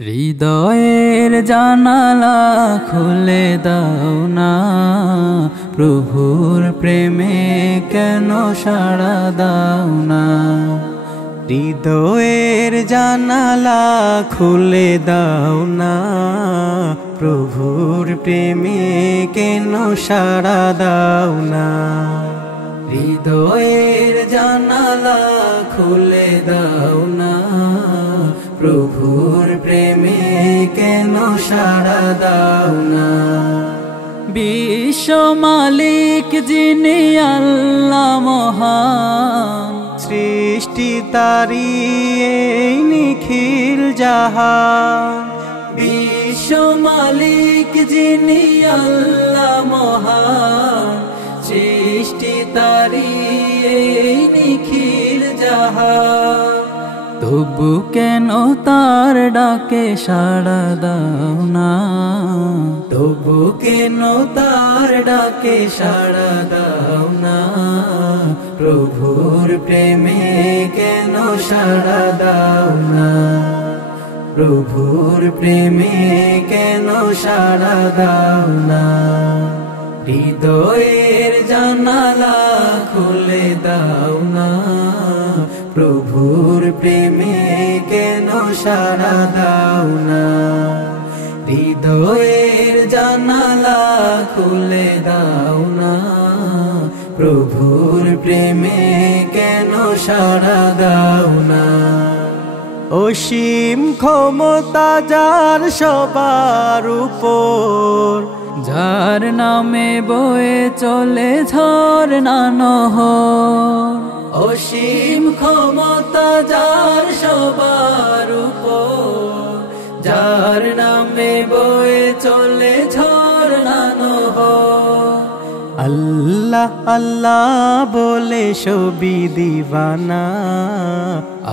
হৃদয়ের জানালা খুলে দাও না, প্রভুর প্রেমে কেন সাড়া দাও না। হৃদয়ের জানালা খুলে দাও না, প্রভুর প্রেমে কেন সাড়া দাও না। হৃদয়ের জানালা খুলে দাও না, প্রভুর প্রেমে কেন সাড়া দাও না। বিশ্ব মালিক যিনি আল্লাহ মহান, সৃষ্টি তারি এই নিখিল জাহান। বিশ্ব মালিক যিনি আল্লাহ মহান, সৃষ্টি তারি এই নিখিল জাহান। তবু কেন তার ডাকে সাড়া দাও না, তবু কেন তার ডাকে সাড়া দাও না। প্রভুর প্রেমে কেন সাড়া দাও না, প্রভুর প্রেমে কেন সাড়া দাও না। হৃদয়ের জানালা খুলে দাও না, প্রভুর প্রেমে কেন সাড়া দাও না। হৃদয়ের জানালা খুলে দাও না, প্রভুর প্রেমে কেন সাড়া দাও না। অসীম ক্ষমতা যার সবার উপর, যার নামে বয়ে চলে ঝরনা নহর। অসীম ক্ষমতা যার সবার উপর, যার নামে বয়ে চলে ঝরনা নহর। আল্লাহ আল্লাহ বলে সবই দিবানা,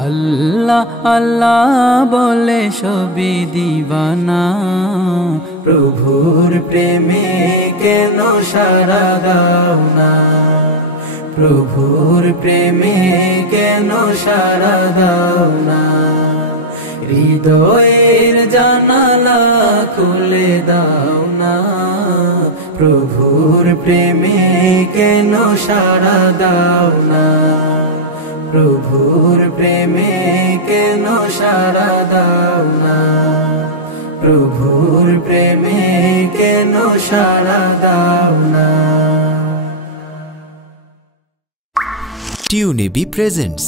আল্লাহ আল্লাহ বলে সবই দিবানা। প্রভুর প্রেমে কেন সাড়া দাও না, প্রভুর প্রেমে কেন সাড়া দাও না। হৃদয়ের জানালা খুলে দাও না, প্রভুর প্রেমে কেন সাড়া দাও না। প্রভুর প্রেমে কেন সাড়া দাও না, প্রভুর প্রেমে কেন সাড়া দাও না। টিউনেবি প্রেজেন্টস।